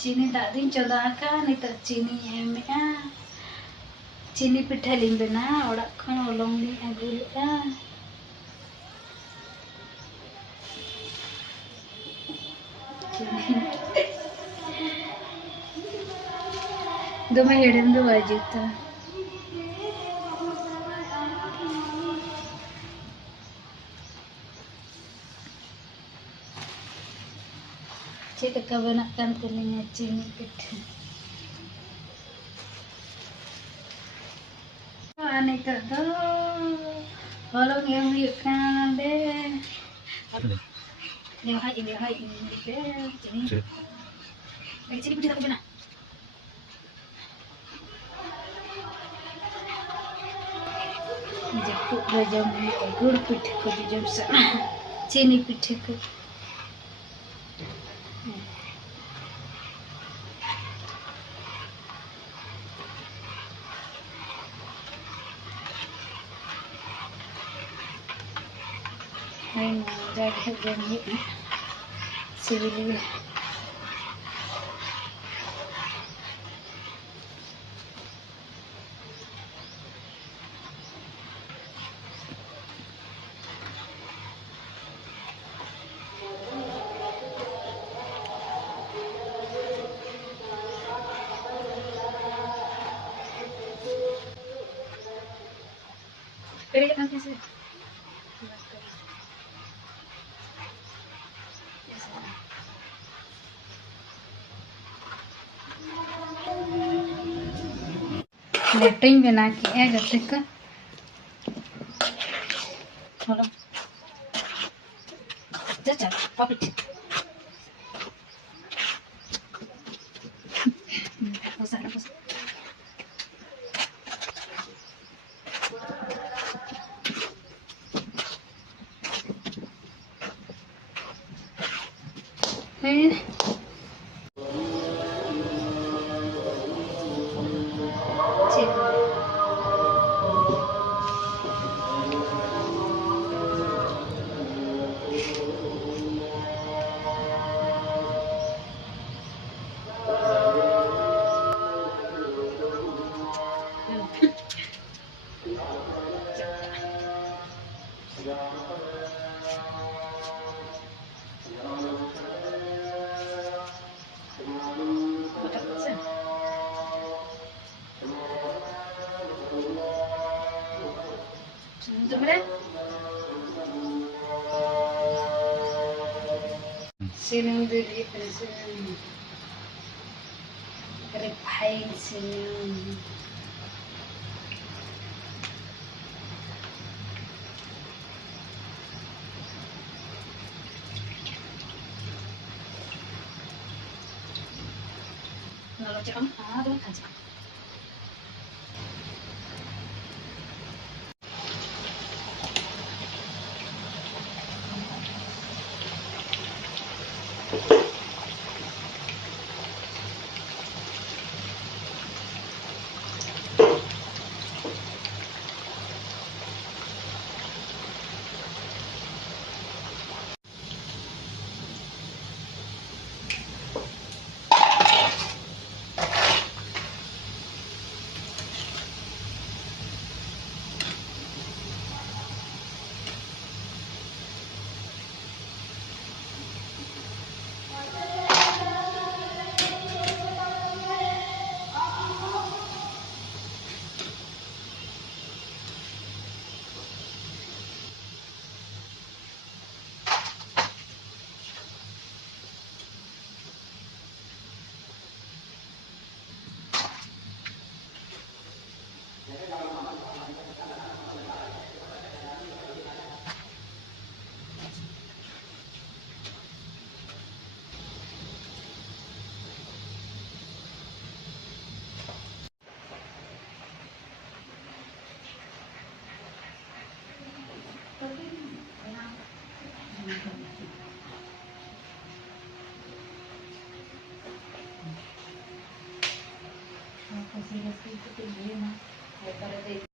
चीनी दाग दिन चंदा का नित चीनी एमेगा चीनी पिठा लिंग बना और खन ओलोंग लिंग अगुलेगा दोमे हेडन दो वाजिता Cik kebenakan telinga cini kita. Aneh kado, kalau yang lihatkan deh. Yang hai ini deh, cini. Cini kita kebena. Jepuk bajam gur pitih ko dijam sana. Cini pitih ko. Ay, jaga janji sibili. Kaya nanti sih. लेटिंग बना के है जैसे का चलो चल pop it बसा है Sinong dili sinong repay sinong Kalau cakap ada aja. ᱠᱩᱥᱤ ᱨᱟᱹᱥᱠᱟᱹ ᱠᱟᱛᱮ ᱦᱩᱭᱮᱱᱟ ᱮᱨᱯᱚᱨᱮ ᱫᱚ